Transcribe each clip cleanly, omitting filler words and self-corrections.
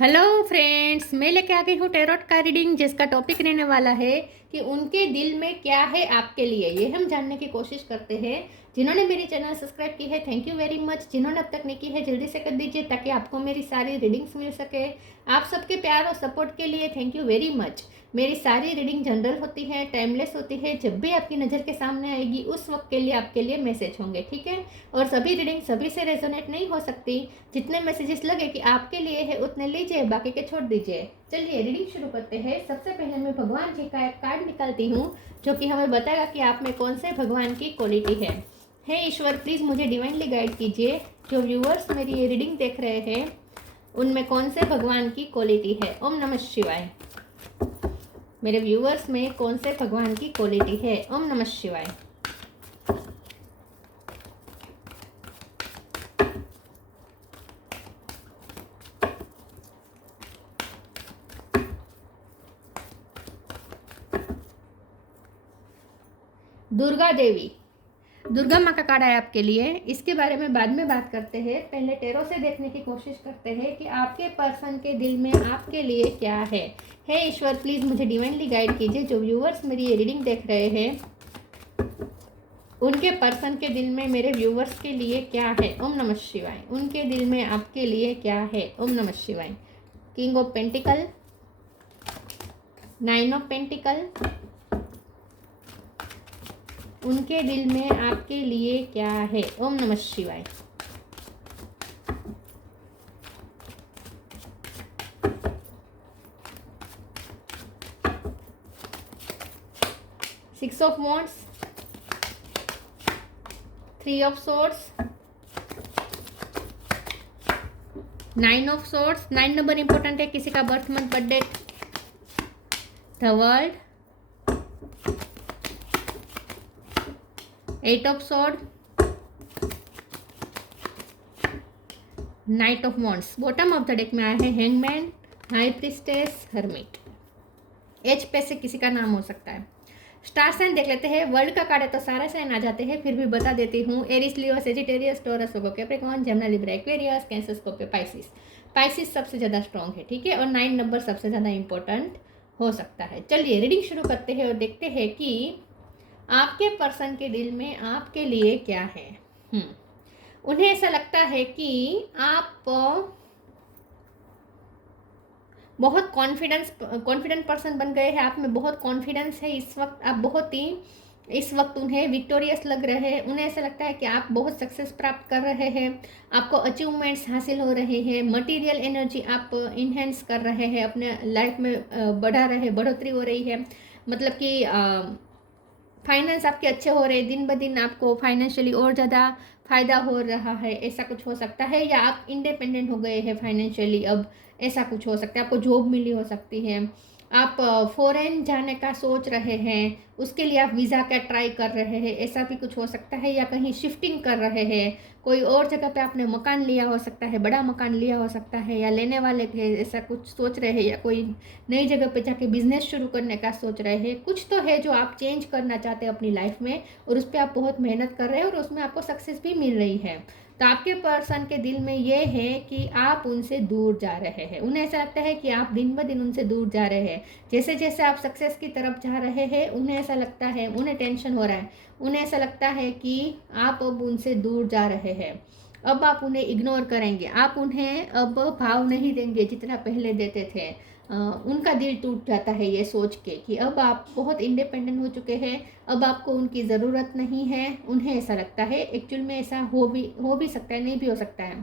Hello friends, मैं लेके आ गई हूँ टैरोट का रीडिंग, जिसका टॉपिक रहने वाला है कि उनके दिल में क्या है आपके लिए। ये हम जानने की कोशिश करते हैं। जिन्होंने मेरी चैनल सब्सक्राइब की है, थैंक यू वेरी मच। जिन्होंने अब तक नहीं की है, जल्दी से कर दीजिए ताकि आपको मेरी सारी रीडिंग्स मिल सके। आप सबके प्यार और सपोर्ट के लिए थैंक यू वेरी मच। मेरी सारी रीडिंग जनरल होती है, टाइमलेस होती है। जब भी आपकी नज़र के सामने आएगी उस वक्त के लिए आपके लिए मैसेज होंगे, ठीक है। और सभी रीडिंग सभी से रेजोनेट नहीं हो सकती। जितने मैसेजेस लगे कि आपके लिए है उतने लीजिए, बाकी के छोड़ दीजिए। चलिए रीडिंग शुरू करते हैं। सबसे पहले मैं भगवान जी का एक कार्ड निकालती हूँ जो कि हमें बताएगा कि आप में कौन से भगवान की क्वालिटी है। हे ईश्वर, प्लीज़ मुझे डिवाइनली गाइड कीजिए। जो व्यूअर्स मेरी ये रीडिंग देख रहे हैं उनमें कौन से भगवान की क्वालिटी है। ओम नमः शिवाय। मेरे व्यूअर्स में कौन से भगवान की क्वालिटी है। ओम नमः शिवाय। दुर्गा देवी, दुर्गा माँ का कार्ड आया आपके लिए। इसके बारे में बाद में बात करते हैं। पहले टैरो से देखने की कोशिश करते हैं कि आपके पर्सन के दिल में आपके लिए क्या है। हे ईश्वर, प्लीज़ मुझे डिवाइनली गाइड कीजिए। जो व्यूअर्स मेरी ये रीडिंग देख रहे हैं उनके पर्सन के दिल में मेरे व्यूअर्स के लिए क्या है। ओम नमः शिवाय। उनके दिल में आपके लिए क्या है। ओम नमः शिवाय। King of pentacle, 9 of pentacle, उनके दिल में आपके लिए क्या है। ओम नमः शिवाय। Six of wands, 3 of swords, 9 of swords. 9 number important है, किसी का birth month birth date. The world, 8 of sword, knight of wands. Bottom of the deck में आया है हैंगमैन, हाई प्रिस्टेस, हर्मिट। एच पे से किसी का नाम हो सकता है। स्टार साइन देख लेते हैं। वर्ल्ड का कार्ड है तो सारे साइन आ जाते हैं, फिर भी बता देती हूँ। Aries, Leo, Sagittarius, Taurus, Virgo, Capricorn, Gemini, Libra, Aquarius, Cancer, Scorpio, Pisces. Pisces सबसे ज़्यादा स्ट्रॉन्ग है, ठीक है। और 9 नंबर सबसे ज़्यादा इंपॉर्टेंट हो सकता है। चलिए रीडिंग शुरू करते हैं और देखते हैं कि आपके पर्सन के दिल में आपके लिए क्या है। उन्हें ऐसा लगता है कि आप बहुत कॉन्फिडेंट पर्सन बन गए हैं। आप में बहुत कॉन्फिडेंस है इस वक्त। आप बहुत ही इस वक्त उन्हें विक्टोरियस लग रहे हैं। उन्हें ऐसा लगता है कि आप बहुत सक्सेस प्राप्त कर रहे हैं, आपको अचीवमेंट्स हासिल हो रहे हैं, मटेरियल एनर्जी आप इन्हेंस कर रहे हैं, अपने लाइफ में बढ़ा रहे, बढ़ोतरी हो रही है। मतलब कि फाइनेंस आपके अच्छे हो रहे हैं, दिन ब दिन आपको फाइनेंशियली और ज़्यादा फ़ायदा हो रहा है, ऐसा कुछ हो सकता है। या आप इंडिपेंडेंट हो गए हैं फाइनेंशियली, अब ऐसा कुछ हो सकता है। आपको जॉब मिली हो सकती है। आप फॉरेन जाने का सोच रहे हैं, उसके लिए आप वीज़ा का ट्राई कर रहे हैं, ऐसा भी कुछ हो सकता है। या कहीं शिफ्टिंग कर रहे हैं, कोई और जगह पे आपने मकान लिया हो सकता है, बड़ा मकान लिया हो सकता है, या लेने वाले थे, ऐसा कुछ सोच रहे हैं। या कोई नई जगह पे जाके बिजनेस शुरू करने का सोच रहे हैं। कुछ तो है जो आप चेंज करना चाहते हैं अपनी लाइफ में, और उस पर आप बहुत मेहनत कर रहे हैं और उसमें आपको सक्सेस भी मिल रही है। तो आपके पर्सन के दिल में ये है कि आप उनसे दूर जा रहे हैं। उन्हें ऐसा लगता है कि आप दिन ब दिन उनसे दूर जा रहे हैं। जैसे जैसे आप सक्सेस की तरफ जा रहे हैं, उन्हें ऐसा लगता है, उन्हें टेंशन हो रहा है, उन्हें ऐसा लगता है कि आप अब उनसे दूर जा रहे हैं। अब आप उन्हें इग्नोर करेंगे, आप उन्हें अब भाव नहीं देंगे जितना पहले देते थे। उनका दिल टूट जाता है ये सोच के कि अब आप बहुत इंडिपेंडेंट हो चुके हैं, अब आपको उनकी ज़रूरत नहीं है। उन्हें ऐसा लगता है। एक्चुअल में ऐसा हो भी सकता है, नहीं भी हो सकता है।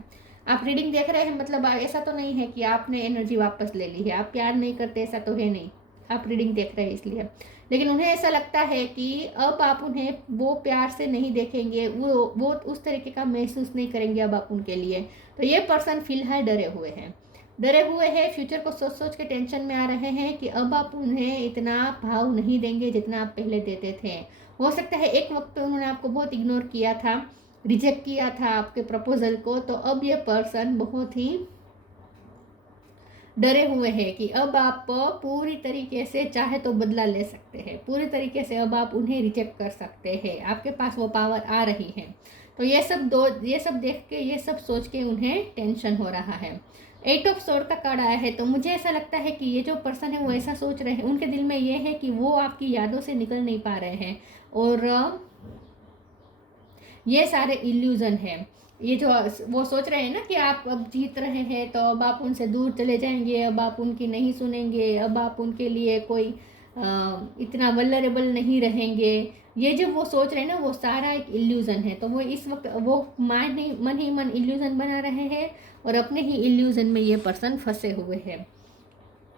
आप रीडिंग देख रहे हैं मतलब ऐसा तो नहीं है कि आपने एनर्जी वापस ले ली है, आप प्यार नहीं करते, ऐसा तो है नहीं। आप रीडिंग देख रहे हैं इसलिए। लेकिन उन्हें ऐसा लगता है कि अब आप उन्हें वो प्यार से नहीं देखेंगे, वो उस तरीके का महसूस नहीं करेंगे अब आप उनके लिए। तो ये पर्सन फिलहाल डरे हुए हैं, फ्यूचर को सोच सोच के टेंशन में आ रहे हैं कि अब आप उन्हें इतना भाव नहीं देंगे जितना आप पहले देते थे। हो सकता है एक वक्त पे उन्होंने आपको बहुत इग्नोर किया था, रिजेक्ट किया था आपके प्रपोजल को। तो अब ये पर्सन बहुत ही डरे हुए हैं कि अब आप पूरी तरीके से चाहे तो बदला ले सकते हैं, पूरी तरीके से अब आप उन्हें रिजेक्ट कर सकते हैं। आपके पास वो पावर आ रही है। तो ये सब देख के, ये सब सोच के उन्हें टेंशन हो रहा है। 8 ऑफ सोर्ड का कार्ड आया है, तो मुझे ऐसा लगता है कि ये जो पर्सन है वो ऐसा सोच रहे हैं, उनके दिल में ये है कि वो आपकी यादों से निकल नहीं पा रहे हैं, और ये सारे इल्यूज़न है। ये जो वो सोच रहे हैं ना कि आप अब जीत रहे हैं, तो अब आप उनसे दूर चले जाएंगे, अब आप उनकी नहीं सुनेंगे, अब आप उनके लिए कोई इतना वल्नरेबल नहीं रहेंगे। ये जो वो सोच रहे हैं ना, वो सारा एक इल्यूज़न है। तो वो इस वक्त वो मन ही मन इल्यूज़न बना रहे हैं, और अपने ही इल्यूज़न में ये पर्सन फंसे हुए हैं।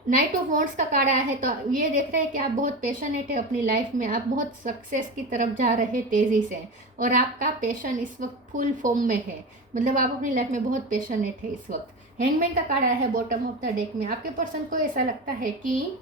नाइट ऑफ वॉन्ड्स का कार्ड आया है, तो ये देख रहे हैं कि आप बहुत पैशनेट है अपनी लाइफ में, आप बहुत सक्सेस की तरफ जा रहे हैं तेज़ी से, और आपका पैशन इस वक्त फुल फॉर्म में है, मतलब आप अपनी लाइफ में बहुत पैशनेट है इस वक्त। हैंगमैन का कार्ड आया है बॉटम ऑफ द डेक में। आपके पर्सन को ऐसा लगता है कि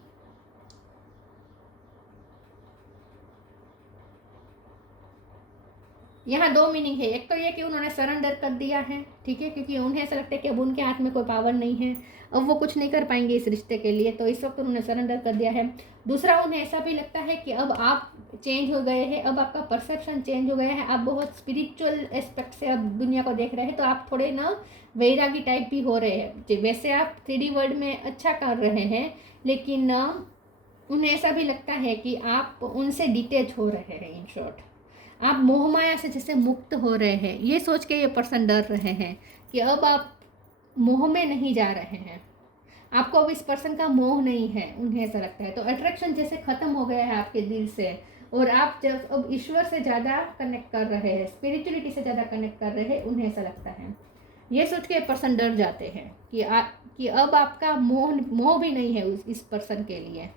यहाँ दो मीनिंग है। एक तो ये कि उन्होंने सरेंडर कर दिया है, ठीक है, क्योंकि उन्हें ऐसा लगता है कि अब उनके हाथ में कोई पावर नहीं है, अब वो कुछ नहीं कर पाएंगे इस रिश्ते के लिए, तो इस वक्त उन्होंने सरेंडर कर दिया है। दूसरा, उन्हें ऐसा भी लगता है कि अब आप चेंज हो गए हैं, अब आपका परसेप्शन चेंज हो गया है, आप बहुत स्पिरिचुअल एस्पेक्ट से अब दुनिया को देख रहे हैं, तो आप थोड़े ना वैरागी टाइप भी हो रहे हैं। वैसे आप 3D वर्ल्ड में अच्छा कर रहे हैं, लेकिन उन्हें ऐसा भी लगता है कि आप उनसे डिटेच हो रहे हैं। इन शॉर्ट, आप मोह माया से जैसे मुक्त हो रहे हैं, ये सोच के ये पर्सन डर रहे हैं कि अब आप मोह में नहीं जा रहे हैं, आपको अब इस पर्सन का मोह नहीं है, उन्हें ऐसा लगता है। तो अट्रैक्शन जैसे ख़त्म हो गया है आपके दिल से, और आप जब अब ईश्वर से ज़्यादा कनेक्ट कर रहे हैं, स्पिरिचुअलिटी से ज़्यादा कनेक्ट कर रहे हैं, उन्हें ऐसा लगता है। ये सोच के पर्सन डर जाते हैं कि अब आपका मोह भी नहीं है इस पर्सन के लिए।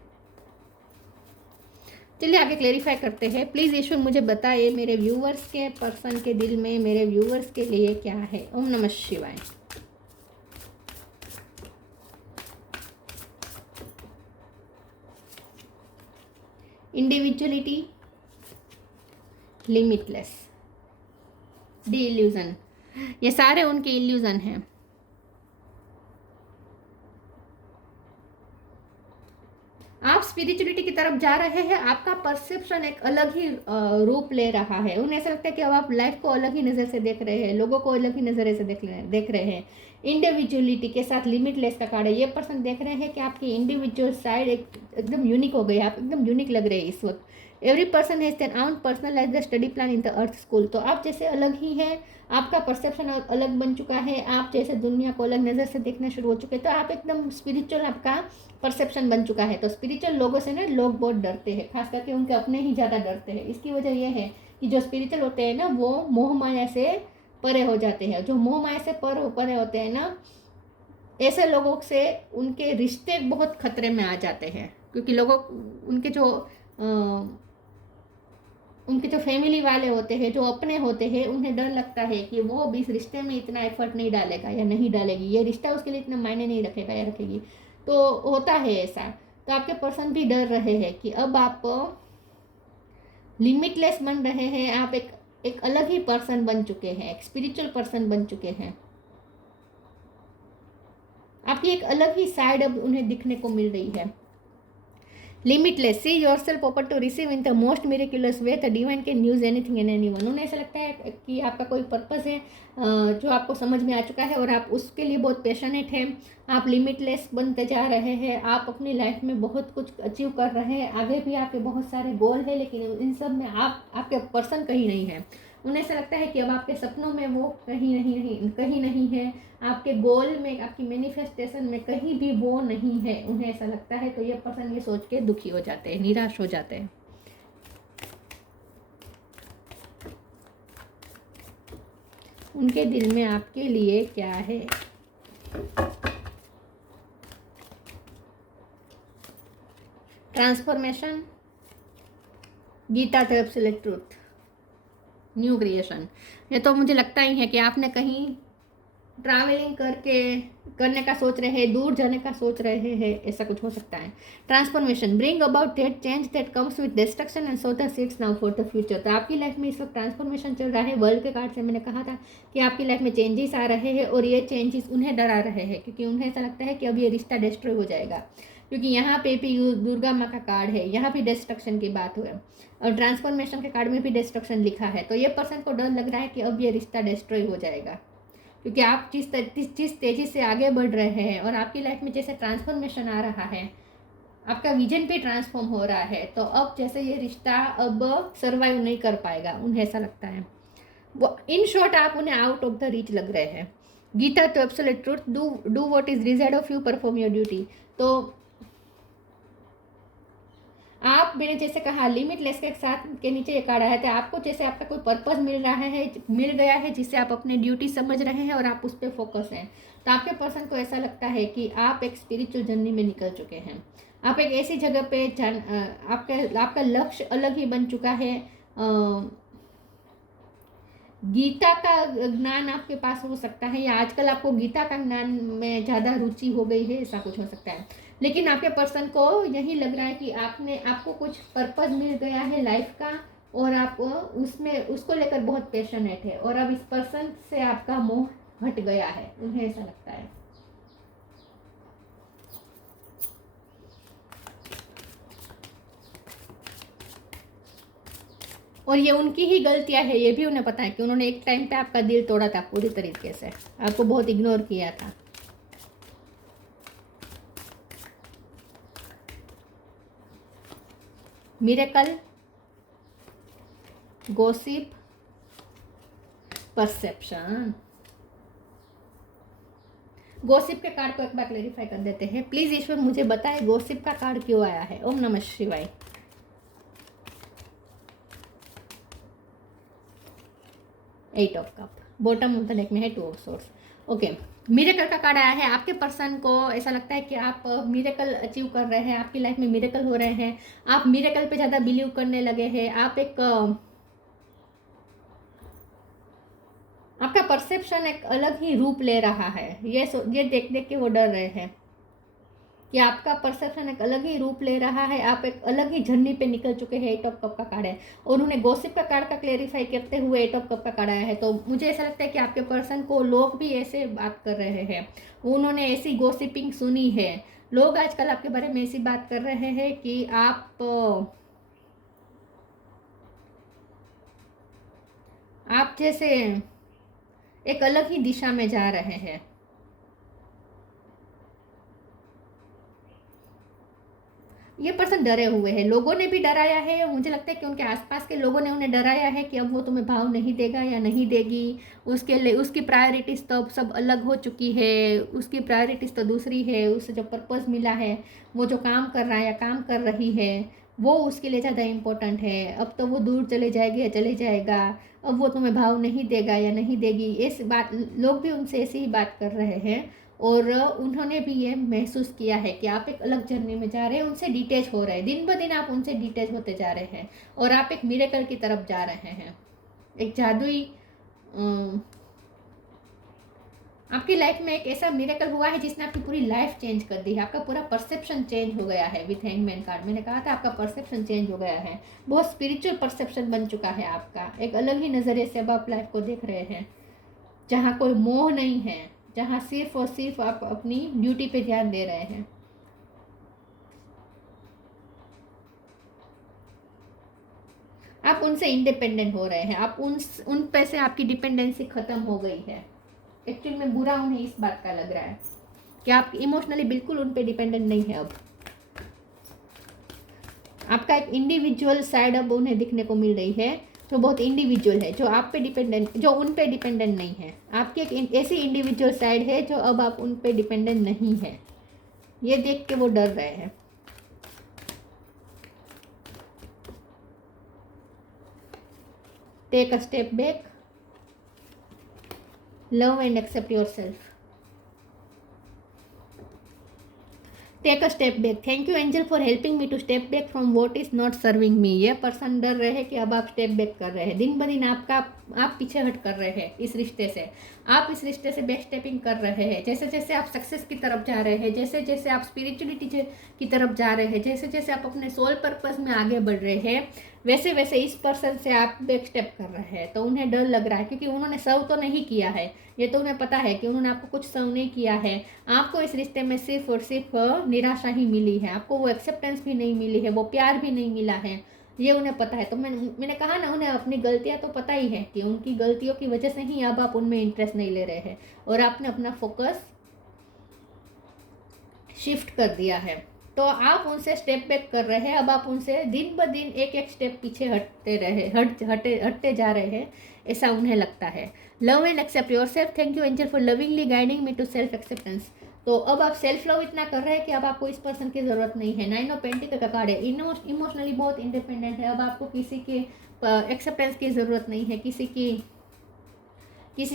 चलिए आगे क्लेरिफाई करते हैं। प्लीज़ ईश्वर मुझे बताइए मेरे व्यूवर्स के पर्सन के दिल में मेरे व्यूवर्स के लिए क्या है। ओम नमः शिवाय। इंडिविजुअलिटी, लिमिटलेस, डी इल्यूजन, ये सारे उनके इल्यूजन हैं। आप स्पिरिचुअलिटी की तरफ जा रहे हैं, आपका परसेप्शन एक अलग ही रूप ले रहा है। उन्हें ऐसा लगता है कि अब आप लाइफ को अलग ही नज़र से देख रहे हैं, लोगों को अलग ही नज़र से देख रहे हैं। इंडिविजुअलिटी के साथ लिमिटलेस का कार्ड है। ये पर्सन देख रहे हैं कि आपकी इंडिविजुअल साइड एकदम यूनिक हो गई, आप एकदम यूनिक लग रहे हैं इस वक्त। Every person has their own personalised study plan in the earth school. तो आप जैसे अलग ही हैं, आपका परसेप्शन अलग बन चुका है, आप जैसे दुनिया को अलग नज़र से देखना शुरू हो चुके हैं, तो आप एकदम स्पिरिचुअल, आपका परसेप्शन बन चुका है। तो स्पिरिचुअल लोगों से ना लोग बहुत डरते हैं, खास करके उनके अपने ही ज़्यादा डरते हैं। इसकी वजह यह है कि जो स्पिरिचुअल होते हैं ना, वो मोह माया से परे हो जाते हैं। जो मोह माया से परे होते हैं ना, ऐसे लोगों से उनके रिश्ते बहुत खतरे में आ जाते हैं, क्योंकि लोगों उनके जो फैमिली वाले होते हैं, जो अपने होते हैं, उन्हें डर लगता है कि वो भी इस रिश्ते में इतना एफर्ट नहीं डालेगा या नहीं डालेगी, ये रिश्ता उसके लिए इतना मायने नहीं रखेगा या रखेगी। तो होता है ऐसा। तो आपके पर्सन भी डर रहे हैं कि अब आप लिमिटलेस बन रहे हैं, आप एक अलग ही पर्सन बन चुके हैं, एक स्पिरिचुअल पर्सन बन चुके हैं। आपकी एक अलग ही साइड अब उन्हें दिखने को मिल रही है। Limitless, see yourself open to receive in the most miraculous way, the divine can use anything and anyone. उन्हें ऐसा लगता है कि आपका कोई पर्पस है जो आपको समझ में आ चुका है, और आप उसके लिए बहुत पैशनेट हैं। आप लिमिटलेस बनते जा रहे हैं, आप अपनी लाइफ में बहुत कुछ अचीव कर रहे हैं, आगे भी आपके बहुत सारे गोल हैं, लेकिन इन सब में आपके पर्सन कहीं नहीं है। उन्हें ऐसा लगता है कि अब आपके सपनों में वो कहीं नहीं है, आपके गोल में, आपकी मैनिफेस्टेशन में कहीं भी वो नहीं है। उन्हें ऐसा लगता है। तो ये पर्सन ये सोच के दुखी हो जाते हैं, निराश हो जाते हैं। उनके दिल में आपके लिए क्या है। ट्रांसफॉर्मेशन, गीता तरफ से ट्रूथ, न्यू क्रिएशन। ये तो मुझे लगता ही है कि आपने कहीं ट्रैवलिंग करने का सोच रहे हैं, दूर जाने का सोच रहे हैं, ऐसा कुछ हो सकता है। Transformation, bring about that change that comes with destruction and so the seeds now for the future. तो आपकी लाइफ में इस वक्त ट्रांसफॉर्मेशन चल रहा है। वर्ल्ड के कार्ड से मैंने कहा था कि आपकी लाइफ में चेंजेस आ रहे हैं, और ये चेंजेस उन्हें डरा रहे हैं, क्योंकि उन्हें ऐसा लगता है कि अब ये रिश्ता डिस्ट्रॉय हो जाएगा। क्योंकि यहाँ पे भी दुर्गा माँ का कार्ड है, यहाँ भी डिस्ट्रक्शन की बात हुई, और ट्रांसफॉर्मेशन के कार्ड में भी डिस्ट्रक्शन लिखा है। तो ये पर्सन को डर लग रहा है कि अब ये रिश्ता डिस्ट्रॉय हो जाएगा। क्योंकि आप जिस तेज़ी से आगे बढ़ रहे हैं और आपकी लाइफ में जैसे ट्रांसफॉर्मेशन आ रहा है, आपका विजन भी ट्रांसफॉर्म हो रहा है, तो अब जैसे ये रिश्ता अब सर्वाइव नहीं कर पाएगा, उन्हें ऐसा लगता है। वो इन शॉर्ट आप उन्हें आउट ऑफ द रीच लग रहे हैं। गीता तो absolute truth, do what is required of you, perform your duty. तो आप, मैंने जैसे कहा, लिमिटलेस के साथ के नीचे ये कार्ड आया था, आपको जैसे आपका कोई पर्पस मिल गया है जिससे आप अपने ड्यूटी समझ रहे हैं और आप उस पर फोकस हैं। तो आपके पर्सन को ऐसा लगता है कि आप एक स्पिरिचुअल जर्नी में निकल चुके हैं। आप एक ऐसी जगह पे आपका लक्ष्य अलग ही बन चुका है। गीता का ज्ञान आपके पास हो सकता है, या आजकल आपको गीता का ज्ञान में ज़्यादा रुचि हो गई है, ऐसा कुछ हो सकता है। लेकिन आपके पर्सन को यही लग रहा है कि आपको कुछ पर्पस मिल गया है लाइफ का, और आप उसको लेकर बहुत पैशनेट है, और अब इस पर्सन से आपका मोह हट गया है, उन्हें ऐसा लगता है। और ये उनकी ही गलतियां है, ये भी उन्हें पता है कि उन्होंने एक टाइम पे आपका दिल तोड़ा था पूरी तरीके से, आपको बहुत इग्नोर किया था। Miracle, gossip, perception. गॉसिप के कार्ड को एक बार क्लेरिफाई कर देते हैं। प्लीज ईश्वर मुझे बताए गॉसिप का कार्ड क्यों आया है। ओम नमः शिवाय। Eight of cup, bottom of the deck में है two of swords. Okay, miracle का कार्ड आया है। आपके पर्सन को ऐसा लगता है कि आप मिरेकल अचीव कर रहे हैं, आपकी लाइफ में मिरेकल हो रहे हैं, आप मिरेकल पे ज़्यादा बिलीव करने लगे हैं। आपका परसेप्शन एक अलग ही रूप ले रहा है। ये देख देख के वो डर रहे हैं कि आपका परसेप्शन एक अलग ही रूप ले रहा है, आप एक अलग ही जर्नी पे निकल चुके हैं। एट ऑफ कप का कार्ड है, और उन्होंने गॉसिप का कार्ड का क्लेरिफाई करते हुए एट ऑफ कप का कार्ड आया है। तो मुझे ऐसा लगता है कि आपके पर्सन को लोग भी ऐसे बात कर रहे हैं, उन्होंने ऐसी गॉसिपिंग सुनी है। लोग आजकल आपके बारे में ऐसी बात कर रहे हैं कि आप जैसे एक अलग ही दिशा में जा रहे हैं। ये पर्सन डरे हुए हैं, लोगों ने भी डराया है। मुझे लगता है कि उनके आसपास के लोगों ने उन्हें डराया है कि अब वो तुम्हें भाव नहीं देगा या नहीं देगी, उसके लिए उसकी प्रायोरिटीज़ तो अब सब अलग हो चुकी है, उसकी प्रायोरिटीज़ तो दूसरी है। उसे जो पर्पस मिला है, वो जो काम कर रहा है या काम कर रही है, वो उसके लिए ज़्यादा इम्पोर्टेंट है। अब तो वो दूर चले जाएगी या चले जाएगा, अब वो तुम्हें भाव नहीं देगा या नहीं देगी। इस बात, लोग भी उनसे ऐसी ही बात कर रहे हैं, और उन्होंने भी ये महसूस किया है कि आप एक अलग जर्नी में जा रहे हैं, उनसे डिटैच हो रहे हैं। दिन ब दिन आप उनसे डिटैच होते जा रहे हैं, और आप एक मिरेकल की तरफ जा रहे हैं। एक जादुई आपकी लाइफ में एक ऐसा मिरेकल हुआ है जिसने आपकी पूरी लाइफ चेंज कर दी है। आपका पूरा परसेप्शन चेंज हो गया है विथ हैंगमैन कार्ड। मैंने कहा था आपका परसेप्शन चेंज हो गया है, बहुत स्पिरिचुअल परसेप्शन बन चुका है आपका। एक अलग ही नज़रिए से अब आप लाइफ को देख रहे हैं, जहाँ कोई मोह नहीं है, जहाँ सिर्फ और सिर्फ आप अपनी ड्यूटी पे ध्यान दे रहे हैं। आप उनसे इंडिपेंडेंट हो रहे हैं, आप उन पे से आपकी डिपेंडेंसी खत्म हो गई है। एक्चुअली में बुरा उन्हें इस बात का लग रहा है कि आप इमोशनली बिल्कुल उन पे डिपेंडेंट नहीं है। अब आपका एक इंडिविजुअल साइड अब उन्हें दिखने को मिल रही है, जो बहुत इंडिविजुअल है, जो आप पे डिपेंडेंट, जो उन पे डिपेंडेंट नहीं है। आपकी एक ऐसी इंडिविजुअल साइड है जो अब आप उन पे डिपेंडेंट नहीं है। ये देख के वो डर रहे हैं। Take a step back, love and accept yourself. Take a step back. Thank you angel for helping me to step back from what is not serving me. ये पर्सन डर रहे हैं कि अब आप स्टेप बैक कर रहे हैं, दिन ब दिन आप पीछे हट कर रहे हैं इस रिश्ते से। आप इस रिश्ते से बैक स्टेपिंग कर रहे हैं। जैसे जैसे आप सक्सेस की तरफ जा रहे हैं, जैसे जैसे आप स्पिरिचुअलिटी की तरफ जा रहे हैं, जैसे जैसे आप अपने सोल पर्पस में आगे बढ़ रहे हैं, वैसे वैसे इस पर्सन से आप बैक स्टेप कर रहे हैं। तो उन्हें डर लग रहा है, क्योंकि उन्होंने सर्व तो नहीं किया है। ये तो उन्हें पता है कि उन्होंने आपको कुछ सर्व नहीं किया है। आपको इस रिश्ते में सिर्फ और सिर्फ निराशा ही मिली है, आपको वो एक्सेप्टेंस भी नहीं मिली है, वो प्यार भी नहीं मिला है। ये उन्हें पता है। तो मैंने कहा ना, उन्हें अपनी गलतियां तो पता ही है कि उनकी गलतियों की वजह से ही अब आप उनमें इंटरेस्ट नहीं ले रहे हैं और आपने अपना फोकस शिफ्ट कर दिया है। तो आप उनसे स्टेप बैक कर रहे हैं, अब आप उनसे दिन ब दिन एक एक स्टेप पीछे हटते जा रहे हैं, ऐसा उन्हें लगता है। Love and accept yourself. Thank you angel for lovingly guiding me to self acceptance. तो अब आप सेल्फ लव इतना कर रहे हैं कि अब आपको इस पर्सन की ज़रूरत नहीं है। 9 ऑफ पेंटिकल का कार्ड है, इमोशनली बहुत इंडिपेंडेंट है। अब आपको किसी के एक्सेप्टेंस की ज़रूरत नहीं है, किसी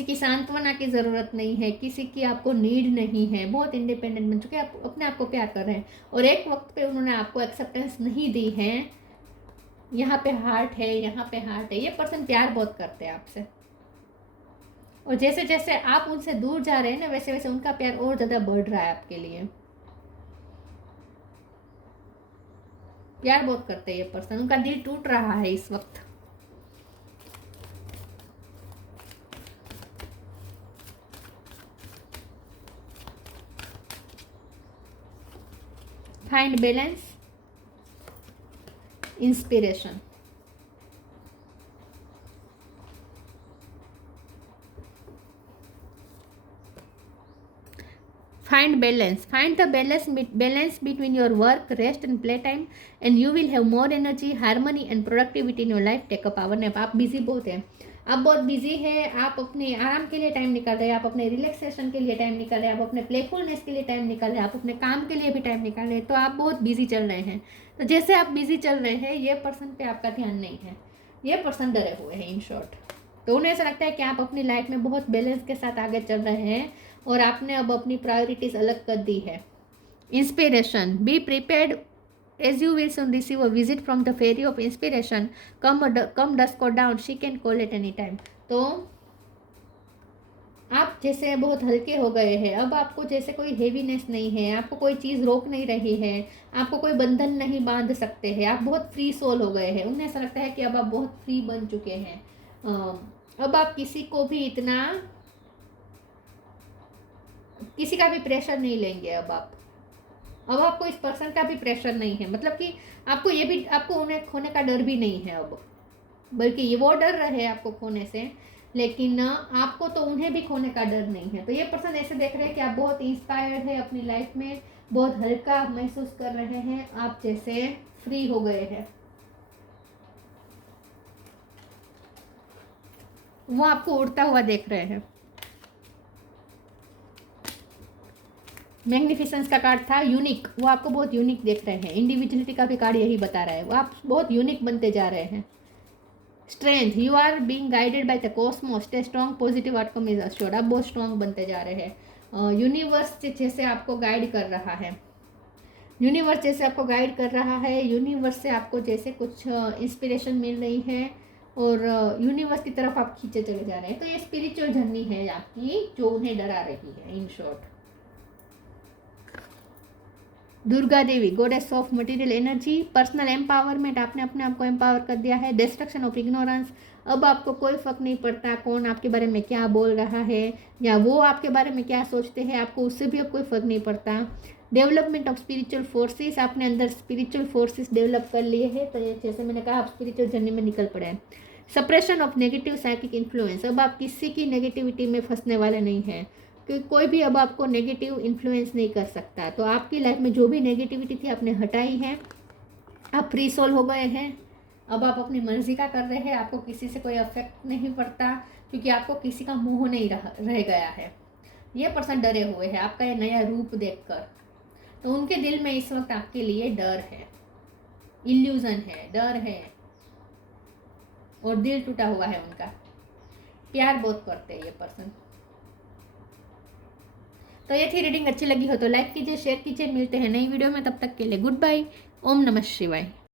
की सांत्वना की ज़रूरत नहीं है, किसी की आपको नीड नहीं है। बहुत इंडिपेंडेंट बन चुके हैं, आप अपने आप को प्यार कर रहे हैं। और एक वक्त पे उन्होंने आपको एक्सेप्टेंस नहीं दी है। यहाँ पे हार्ट है, यहाँ पे हार्ट है। ये पर्सन प्यार बहुत करते हैं आपसे, और जैसे जैसे आप उनसे दूर जा रहे हैं ना, वैसे वैसे उनका प्यार और ज़्यादा बढ़ रहा है आपके लिए। प्यार बहुत करते हैं ये पर्सन, उनका दिल टूट रहा है इस वक्त। Find balance, inspiration. Find balance. Find the balance between your work, rest and playtime, and you will have more energy, harmony and productivity in your life. Take a power nap. आप busy बहुत हैं, आप बहुत busy है। आप अपने आराम के लिए टाइम निकाल रहे हैं, आप अपने रिलैक्सेशन के लिए टाइम निकाल रहे हैं, आप अपने प्लेफुलनेस के लिए टाइम निकाल रहे हैं, आप अपने काम के लिए भी टाइम निकाल रहे हैं। तो आप बहुत बिजी चल रहे हैं। तो जैसे आप बिजी चल रहे हैं, ये पर्सन पे आपका ध्यान नहीं है, ये पर्सन डरे हुए हैं इन शॉर्ट। तो उन्हें ऐसा लगता है कि आप अपनी लाइफ में बहुत बैलेंस के साथ आगे चल रहे हैं और आपने अब अपनी प्रायोरिटीज अलग कर दी है। Inspiration, be prepared as you will soon receive a visit from the fairy of inspiration, come dusk और dawn, she can call at any time. तो आप जैसे बहुत हल्के हो गए हैं, अब आपको जैसे कोई हेवीनेस नहीं है, आपको कोई चीज़ रोक नहीं रही है, आपको कोई बंधन नहीं बांध सकते हैं, आप बहुत फ्री सोल हो गए हैं। उन्हें ऐसा लगता है कि अब आप बहुत फ्री बन चुके हैं। अब आप किसी का भी प्रेशर नहीं लेंगे। अब आपको इस पर्सन का भी प्रेशर नहीं है, मतलब कि आपको उन्हें खोने का डर भी नहीं है अब, बल्कि ये वो डर रहे हैं आपको खोने से, लेकिन आपको तो उन्हें भी खोने का डर नहीं है। तो ये पर्सन ऐसे देख रहे हैं कि आप बहुत इंस्पायर्ड है अपनी लाइफ में, बहुत हल्का महसूस कर रहे हैं, आप जैसे फ्री हो गए हैं। वो आपको उड़ता हुआ देख रहे हैं। मैग्निफिसेंस का कार्ड था, यूनिक। वो आपको बहुत यूनिक देख रहे हैं। इंडिविजुअलिटी का भी कार्ड यही बता रहा है, वो आप बहुत यूनिक बनते जा रहे हैं। Strength, you are being guided by the cosmos, stay strong, positive outcome is assured. आप बहुत स्ट्रॉन्ग बनते जा रहे हैं। यूनिवर्स जैसे आपको गाइड कर रहा है, यूनिवर्स जैसे आपको गाइड कर रहा है, यूनिवर्स से आपको जैसे कुछ इंस्पिरेशन मिल रही है और यूनिवर्स की तरफ आप खींचे चले जा रहे हैं। तो ये स्पिरिचुअल जर्नी है आपकी जो उन्हें डरा रही है in short. Durga Devi, goddess of material energy, personal empowerment, आपने अपने आप को एम्पावर कर दिया है। डिस्ट्रक्शन ऑफ इग्नोरेंस, अब आपको कोई फर्क नहीं पड़ता कौन आपके बारे में क्या बोल रहा है या वो आपके बारे में क्या सोचते हैं, आपको उससे भी अब कोई फर्क नहीं पड़ता। डेवलपमेंट ऑफ स्पिरिचुअल फोर्सेस, आपने अंदर स्पिरिचुअल फोर्सेस डेवलप कर लिए हैं। तो जैसे मैंने कहा, आप स्पिरिचुअल जर्नी में निकल पड़े हैं। Suppression of negative psychic influence, अब आप किसी की नेगेटिविटी में फंसने वाले नहीं हैं, क्योंकि कोई भी अब आपको नेगेटिव इन्फ्लुएंस नहीं कर सकता। तो आपकी लाइफ में जो भी नेगेटिविटी थी आपने हटाई है, आप फ्री सोल हो गए हैं। अब आप अपनी मर्जी का कर रहे हैं, आपको किसी से कोई अफेक्ट नहीं पड़ता, क्योंकि आपको किसी का मोह नहीं रह गया है। ये पर्सन डरे हुए हैं आपका ये नया रूप देखकर। तो उनके दिल में इस वक्त आपके लिए डर है, इल्यूजन है, डर है और दिल टूटा हुआ है उनका। प्यार बहुत करते हैं ये पर्सन। तो ये थी रीडिंग। अच्छी लगी हो तो लाइक कीजिए, शेयर कीजिए। मिलते हैं नई वीडियो में, तब तक के लिए गुड बाय। ओम नमः शिवाय।